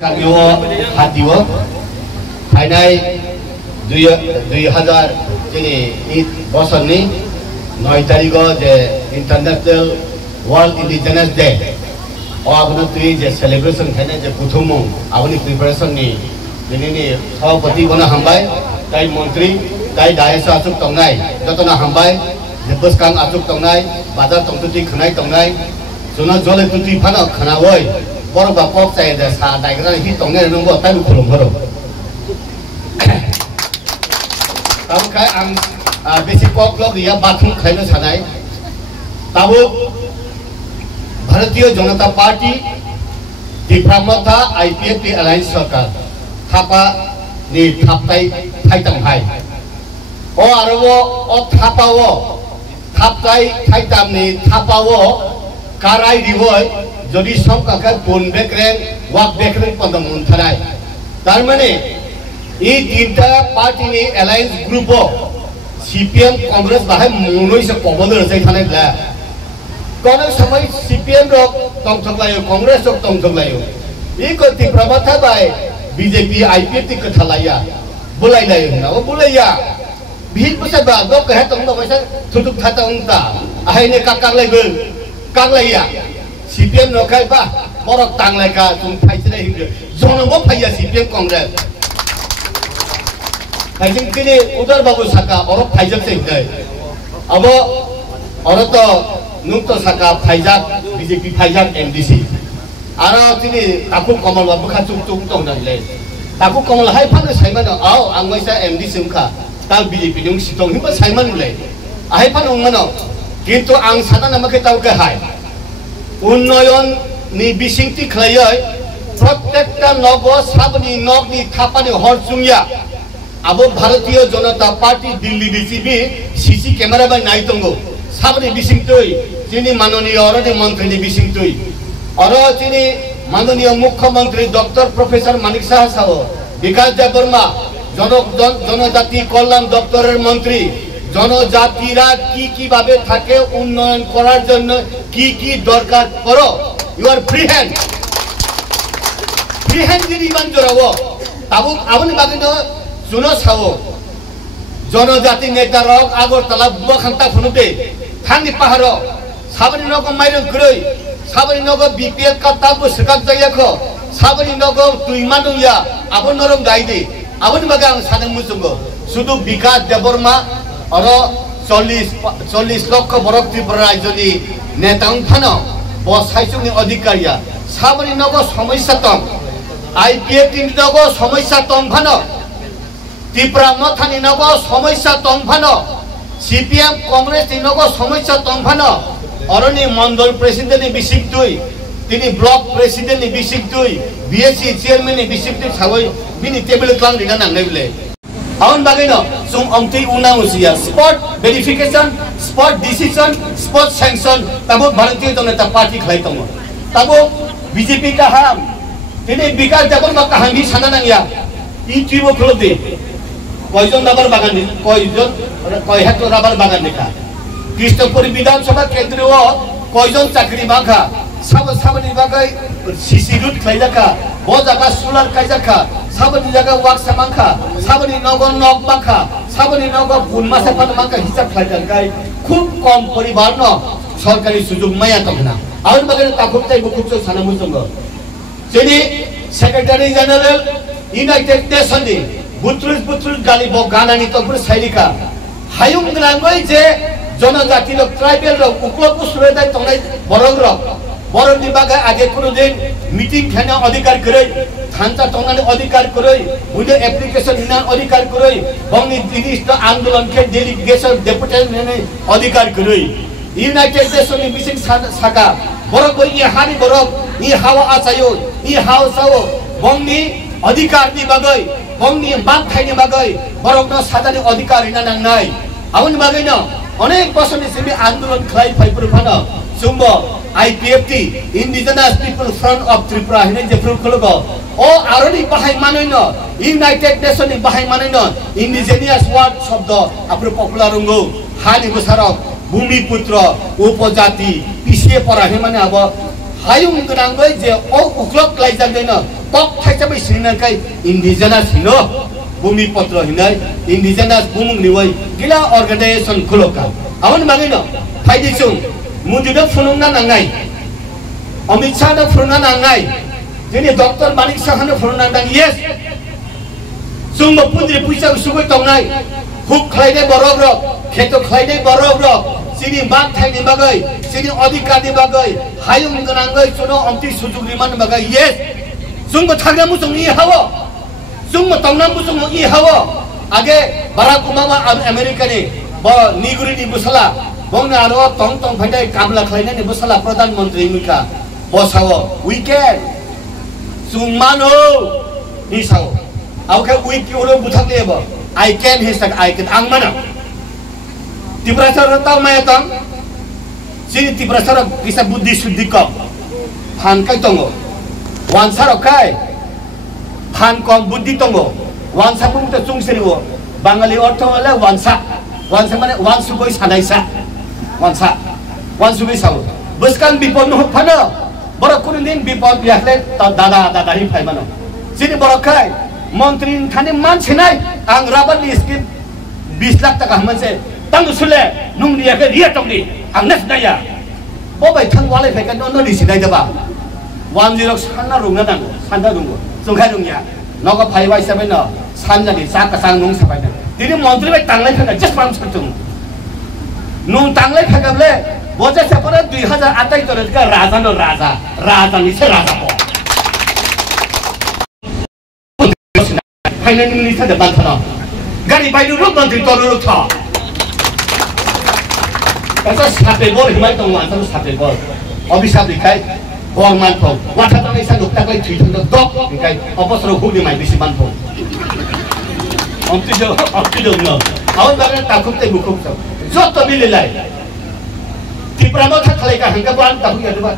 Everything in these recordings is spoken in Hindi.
Kamiwo hatiwo Hainai 2000 ini bosorni 9 tarikh je International World Indigenous Day abuna tui je celebration khaina je puthumu abuni preparation ni ini sabapati gona hambai tai mantri tai dayasa achuk tongnai jotona hambai je buskang achuk tongnai bazar tongtuti khnai tongnai jona jole tuti phana khana oi bor ba pok chai de sa dai gra hi tongnai nungbo tai khulum horo tam khai ang besi pok log ya bathum khaina sanai tabu Bharatiya Janata party दिफ्रामथा IPFT alliance सरकार थापा नि थापताय थाइतम हाय ओ आरो ओ थापावो थापताय थाइतम नि थापावो काराय दिवय जदि समकाखा बन बेक्रें वाक बेक्रें पदम उनथानाय तार माने ई तीनटा पार्टी नि अलायंस ग्रुपो सीपीएम कांग्रेस बाहाय मनोइसे कबदर जाय थानायब्ला Kono samai CPM rok tong thoglayo Congress rok tong thoglayo iko ti prabhatha bai BJP IPF ti kathalaya bulai layo na o bulaya bhil pusa ba go ka tong ba sa thutuk thata ungta ahai ne kakang lai bel kang laya CPM no khai ba borok tang lai ka tum thai chile hinge jono mo phaiya CPM Congress haijing kini udar babu saka orok phaijak se hindai abo oroto Nungto saka Faizak BJP Faizak MDC. Ara tini takut kamal babu kacung tong nang le. Takut kamal hai pan Saiman au angwai sa MDC umka. Ta BJP nung sitong himba Saiman le. Hai pan ungmano. Kintu ang sana nama kita uke hai. Unnoyon ni bisingti klayai. Protekta nogo sabni nogni thapani horsungya. Abo Bharatiya Janata Party Delhi DCB CC camera ba nai tongo. Sabni bisingtoi chini manoniya orani mantri ni bisingtoi oro chini manoniya mukhyamantri Dr. Professor Manik Saha Saho Vikas Debarma জনজাতি কল্যাণ দপ্তরের মন্ত্রী জনজাতিরা কি ভাবে থাকে উন্নয়ন করার জন্য কি দরকার করো ইউ আর ফ্রি হ্যান্ড যদি ইমান জড়াবো তাবু আপনি বাকিনো শুনো সাবো জনজাতি নেতারক আগরতলা বুয়াখান্তা ফুনুতে থানি পাহাড় সাবনি নগ মাইরং কই সাবনি নগ বিপিএল কাতাবো সকাক জায়াখো সাবনি নগ তুইমা দইয়া আবন নরম গাইদি আবন বাগাং সাদং মুসুঙ্গ শুধু বিকাশ দেববর্মা আর 40 লক্ষ বরক ত্রিপুরা রাজ্যনি নেতাং ফানো বসাইসুনি অধিকারিয়া সাবনি নগ সমস্যা তম আইপিএফ টিম নগ সমস্যা তম ফানো ত্রিপুরা মথানি নগ সমস্যা তম Fanon CPM Congress ni nogo সমস্যা tongphano oroni mandal president ni bisiktui tini block president ni bisiktui BSC chairman ni bisiktui sawai bini table klang dina nang lebele aun bagino sum omti unang usia spot verification spot decision spot sanction tabo Bharatiya Janata Party khlai tongo tabo BJP ka ham tini Vikas Debarma ka hangi sananang ya itibo kholote কয়জন রাবার বাগান কয় হেক্টর রাবার বাগান লেখা কৃষ্ণপুর বিধানসভা কেন্দ্রীয় কয়জন চাকরি বাখা সাবনি বাগাই সিসি রুট খাইজাখা ব জায়গা সোলার খাইজাখা সাবনি জায়গা ওয়াক সামাংখা সাবনি নগর নক বাখা সাবনি নগর বুনমাসে পানমাংখা হিসাব খাইজাখাই খুব কম পরিবার ন সরকারি সুযোগ মায়া তখনা আর বাগানে তাকুবতাই মুখুচ সানামুসঙ্গ যিনি secretary general United Nations Butrus gali bo gana ni topur sailika hayung nangoi je jonajati lok tribal lok uklok usure dai tongnai borok ni baga age kono din meeting khana adhikar koroi thancha tongnani adhikar koroi bude application hinan adhikar koroi bongni dinista andolon ke delegation deputation ni adhikar koroi United Nations ni bising saka borok boi hari borok ni hawa asayo ni hawa sawo bongni adhikar ni bagai bongni bang thaini bagai borokno sadani adhikar hina nangnai aboni bagaino onek bosoni simi andolon khlai phaipur phano sumbo IPFT Indigenous People Front of Tripura hina je phulugo o aroni bahai manoino United Nations ni bahai manoino indigenous word shobdo apro popular ungo hani bosarok bhumi putra upojati pisiye pora he mane abo hayung genanggoi je uklok laijagdeno kok thaisabai sininakai indigenous hino bumi potro hinai indigenous bumung niwai gila organization kuloka awon bagino phaidi chung mudido phunungna nangai Amit Shah da phunungna nangai jeni Dr. Manik Shah na phunungna nang yes sung mapundri puisa sugoi tongnai huk khlaide borok rok kheto khlaide borok rok sini mat thaini bagai sini adhikar ni bagai hayung genanggoi chono amti sujug liman bagai yes sung mo thagna mu sung I hawo sung mo tongnam mu sung I hawo age Barack Obama America ni bo niguri ni busala bongna aro tong tong phaidai kamla khlaina ni busala pradhan mantri muka bosawo weekend sung mano ni sawo auka week uro buthak ne bo I can histak I can ang mana tiprasara tau maya tang sini tiprasara kisa buddhi suddhi ko han kai tongo wansaro kai han kom buddhi tongo wansa pun ta chung seriwo bangali ortho ala wansa mane wansugoi sanaisa wansugoi sawo buskan bipon no phana bora kunin bipon biakle ta dada hi phai mano sini bora kai मन्त्री खाने मान्छे नै आं राबरनि स्किम 20 लाख टाका मोनसे तंग सुले नुंगनिया के रिया टंगनि आं नेस नाया बबाय थां वाले फेकन न रिसि नाय दबा 10 सानना रुंगा दां सानदा रुंगो जंखाय रुंगिया नग फाइबा हिसाबै न सानजानि साका सां नुं साबाय दिनि मन्त्री बाय तांलाय फेका जस्ट पाम सतुं नुं तांलाय फेकाबले बजे सेपरा 2028 तोरका राजा न राजा निसे राजा को Finance Minister the Bantana. Gary by the road country to talk. That's a happy boy, he might don't want to happy boy. Obviously, one man from what happened is I looked at like treating the dog, okay, opposite of who might be man from. Up to the no. How about Takute Bukuto? Just a million life. Tipramota Kaleka Hankaban, Takuya.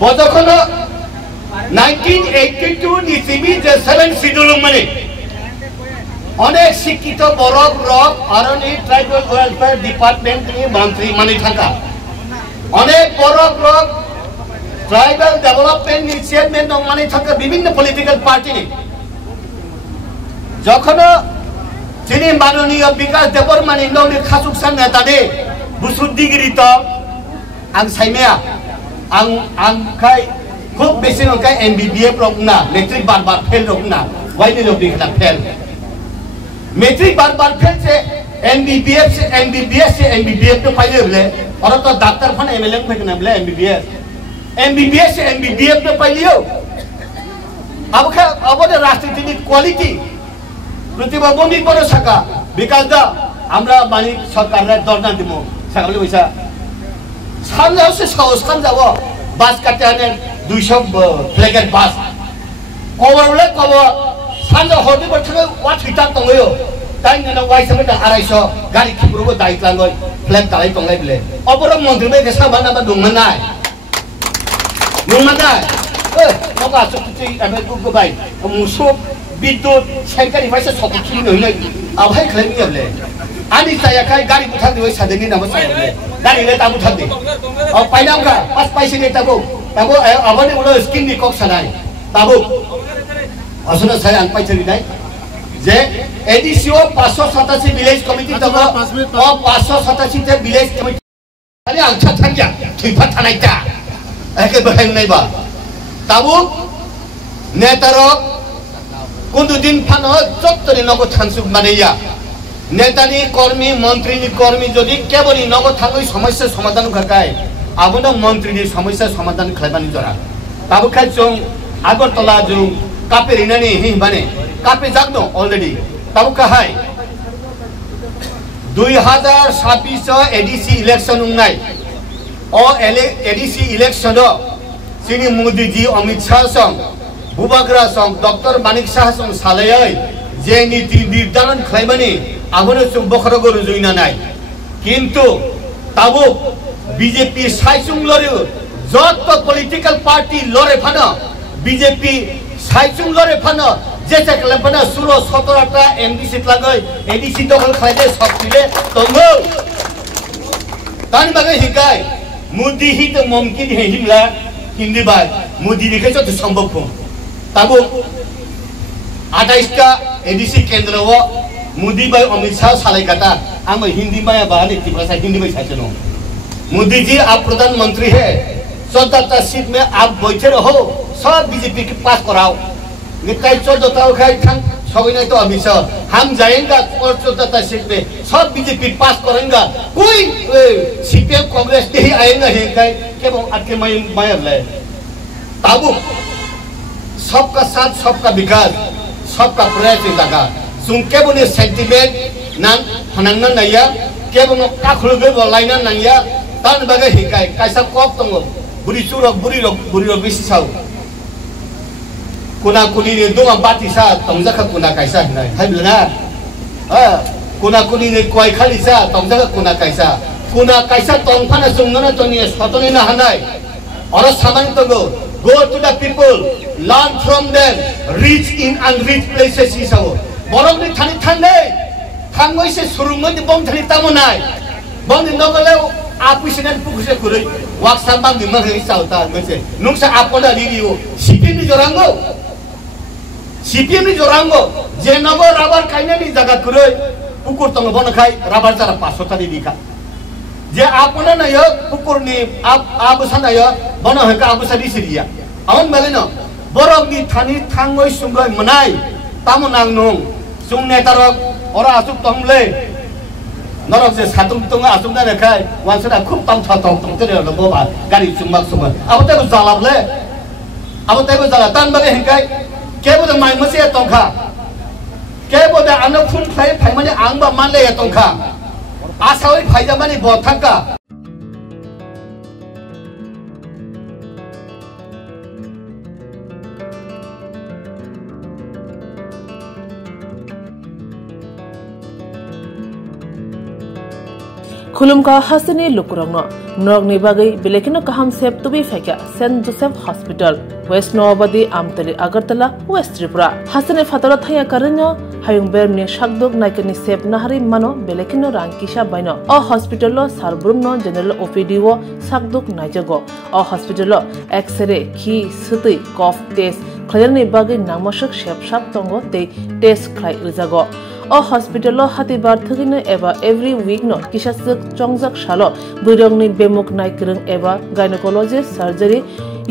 Bodokono 1982 ni CB the 7 schedule money. অনেক শিক্ষিত বড়ক রক আরনি ট্রাইবাল ওয়েলফেয়ার ডিপার্টমেন্ট নি মন্ত্রী মানি থাকা অনেক বড়ক রক ট্রাইবাল ডেভেলপমেন্ট নি চেয়ারম্যান নং মানি থাকা বিভিন্ন পলিটিক্যাল পার্টি নি যখন যিনি মাননীয় বিকাশ দেববর্মা নংনি খাসুকসান নেতা দে বুসুদ্দিগিরি তো আং সাইমেয়া আং খাই খুব বেশি নকাই MBBS রক না মেট্রিক বারবার ফেল রক না ওয়াইনি রক দিখলা ফেল मेट्रिक बार फेल से MBBS से MBBS तो पाइले बोले और तो डॉक्टर फन MLM पे करना बोले MBBS से MBBS तो पाइलियो अब वो राष्ट्रीय नी क्वालिटी प्रतिभा बमी बड़ो सका बिकॉज़ द हमरा मानी सरकार रे दरना दिमो सकाले पैसा सामने से सान जावो बास काटे 200 फ्लैगेट बास overlay cover 산자 허리 버튼을 와 뒤딱 동어요. 다이는 와이스면 알아서 가리 키부르고 다이클한 거 플랜 달아이 동네 빌레. 어버럼 몬드베 그 사만나바 농만나이. 뭐가 속지 아메 그거 바이. 무소 비도 생각이 와이서 속지 너네 아하이 클레미 없래. 아니 사야카이 가리 부탁이 왜 사대니 남았어. 가리를 다 부탁이. 파이남가 파스파이시네 따고 아버님 오늘 스킨니 꼭 사나이. 따고 असुना saya ang pai chari dai je ADCO 587 village committee to 587 te village committee ani ang chatangya thiphat thanai ta eke bahang nai ba tabu netaro kundu din phano jottoni nogo thansuk maneya netani kormi mantri ni kormi jodi keboli nogo thangoi samasya samadhan khakai abono mantri ni samasya samadhan khlaibani jora tabu khai chong agartala jung कापे रिनानी ही बने कापे जागनो ऑलरेडी तब कहाय 2026 एडीसी इलेक्शन उंगाय ओ एडीसी इलेक्शन सिनी मोदी जी अमित शाह सं बुबाग्रा सं डॉक्टर मानिक शाह सं सालाय जे नीति निर्धारण खैबनी आगोनो सुं बखरगो रुजुइना नाय किंतु ताबो बीजेपी साइसुं लरे जत पॉलिटिकल पार्टी लरे फाना बीजेपी साइचुं लरे फानो जेसे कलपना सुरो 17 टा एमडीसी लागै एडीसी दखल खाइदे सबतिले तंगो तानि बागै हिकाय मोदी ही तो मुमकिन है हिमला हिंदी बात मोदी देखे तो संभव हो तब 28 एडीसी केंद्र वो मोदी भाई अमित शाह साले कता हम हिंदी में बाहर भाषा हिंदी में साचे नो मोदी जी आप प्रधानमंत्री है 14 सीट में आप बैठे रहो सब बीजेपी के पास कराओ निकाय 14 खाई थंग सभी नहीं तो अमित शाह हम जाएंगे और 14 सीट में सब बीजेपी पास करेंगे कोई सीपीएम कांग्रेस नहीं आएगा है क्या वो आपके मायर ले ताबू सबका साथ सबका विकास सबका प्रयास इनका सुनके बुने सेंटिमेंट नां हनंगना नया के बुनो काखुलगे बोलाइना नया तान बागे हिकाय कैसा कॉप तंगो बुरी रोग बिसाव कुना कुनी ने दो बाती सा तंगजा कुना कैसा है हाय बिलना कुना कुनी ने कोई खाली सा तंगजा कुना कैसा तंगफाना सुंगना तो नहीं सतने ना हनाय और सामान तो go to the people, learn from them, reach in unreached places is our. Borong ni thani thande, thangoi se surungai di bong thani tamunai, bong di nogale apu sinan puku se kurai, wak sambang di mana isauta, macam, nungsa apa dah diri wo, CPM ni jorango, jenago rabar kaina ni jaga kurai, pukur tongo bona kai, rabar cara pasota di dika. जे आपने ना यह पुकुरनी आप sana ya बना है का आप सदी सिरिया अवन मेले ना बरक दी थानी थांगोई सुंगोई मनाई तामुनांग नोंग सुंग नेतारक और आसुक तंगले नरक से सातुम तंग आसुक ना रखाय वांसना खूब तंग तेरे लो बोबा गाड़ी सुंगमक अब ते को जालाबले अब ते को जाला तान बगे हिंकाय के बोदे माइ मसे तंखा के बोदे आनो फुन फाइ माने आंबा मानले तंखा आसावै फाइजा माने बथाका खुलुमका हसने लुकुरंगनो नरगनि बागै बेलेकिनो काहाम सेब तुबि फेक्या सेंट जोसेफ हॉस्पिटल वेस्ट नवाबदी आमतली अगरतला वेस्ट त्रिपुरा हसने फातरा थाया करन्यो हायुं बेरनि शाकदुक नायकनि सेब नाहारि मानो बेलेकिनो रांकिसा बायनो अ हॉस्पिटल सारब्रुमनो जनरल ओपीडी वो शाकदुक नायजगो अ हॉस्पिटल एक्सरे खी सुतै कफ टेस्ट खयरनि बागै नामसक सेबसाब तंगो ते टेस्ट खलाय रिजागो अ हॉस्पिटल हातिबार थगिनो एबा एवरी वीक नो किसासक चंगजक सालो बुरंगनि बेमुक नायक्रं एबा गायनेकोलॉजिस्ट सर्जरी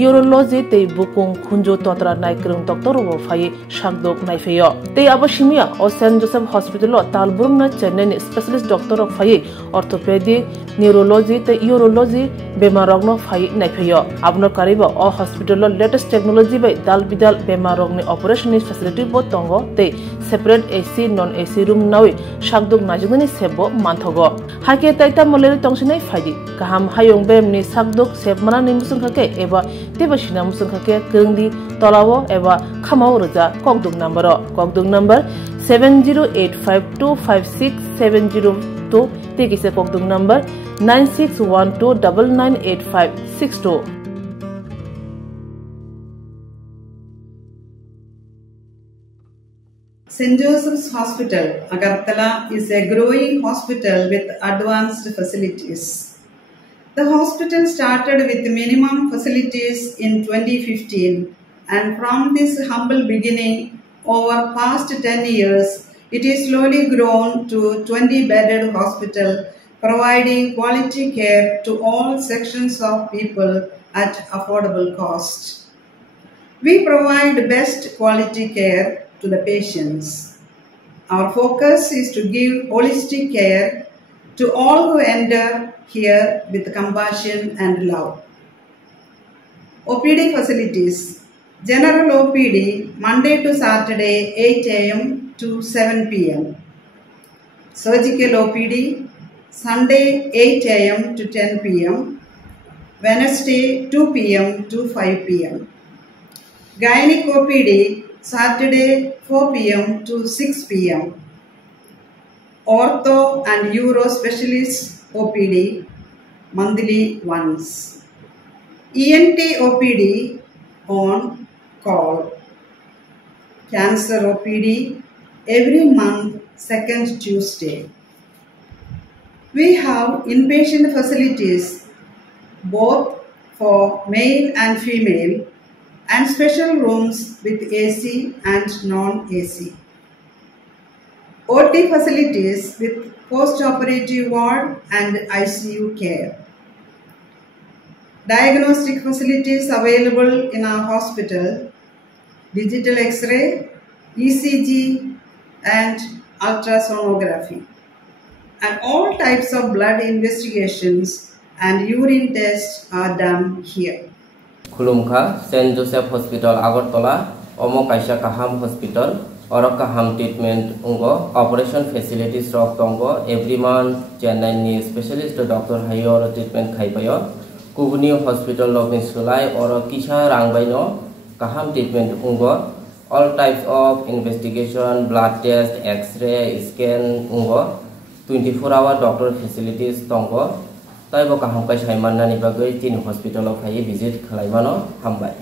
यूरोलॉजी ते बुकुं खुंजो तोत्रा नायक्रं डॉक्टर वो फाये शाकदोक नायफेयो ते अबशिमिया अ सेंट जोसेफ हॉस्पिटल तालबुरम न चेन्नई स्पेशलिस्ट डॉक्टर ऑफ फाये ऑर्थोपेडिक न्यूरोलॉजी ते यूरोलॉजी बेमारगनो फाये नायफेयो आपनो कारिबो अ हॉस्पिटल लेटेस्ट टेक्नोलॉजी बाय दाल बिदाल बेमारगनि ऑपरेशन फैसिलिटी बो तंगो ते separate AC non AC room नावे शाकदुक नाजुगनि सेबो मानथगो हाके ताइता मलेरि तंगसिनै फायदि गाहाम हायुं बेमनि शाकदुक सेबमाना निमुसुं खाके एबा तेबसिना मुसुं खाके गंदी तलावो एबा खामाव रजा ककदुक number 7085256702 तेकिसे ककदुक number 9612998562 St. Joseph's Hospital, Agartala is a growing hospital with advanced facilities. The hospital started with minimum facilities in 2015, and from this humble beginning, over past 10 years, it is slowly grown to 20-bedded hospital, providing quality care to all sections of people at affordable cost. We provide best quality care to the patients. Our focus is to give holistic care to all who enter here with compassion and love. OPD facilities. General OPD Monday to Saturday 8 a.m. to 7 p.m. Surgical OPD Sunday 8 a.m. to 10 p.m. Wednesday 2 p.m. to 5 p.m. Gynec OPD Saturday 4 p.m. to 6 p.m. Ortho and Uro Specialist OPD monthly once. ENT OPD on call. Cancer OPD every month second Tuesday. We have inpatient facilities both for male and female, and special rooms with AC and non-AC. OT facilities with post-operative ward and ICU care. Diagnostic facilities available in our hospital: digital X-ray, ECG, and ultrasonography. And all types of blood investigations and urine tests are done here. Khulumkha St. Joseph Hospital Agartala, Omo Kaisa Kaham Hospital, Oro Kaham treatment ungo, operation facilities rok tongo, every month Chennai ni specialist doctor hayo treatment khaipayo, Kubuni Hospital lok ni sulai oro kisha rangbaino, Kaham treatment ungo, all types of investigation, blood test, X-ray, scan ungo, 24-hour doctor facilities tongo. Taibo kaham kai saiman nani bagai tin hospital of hai visit khalaimano hambai.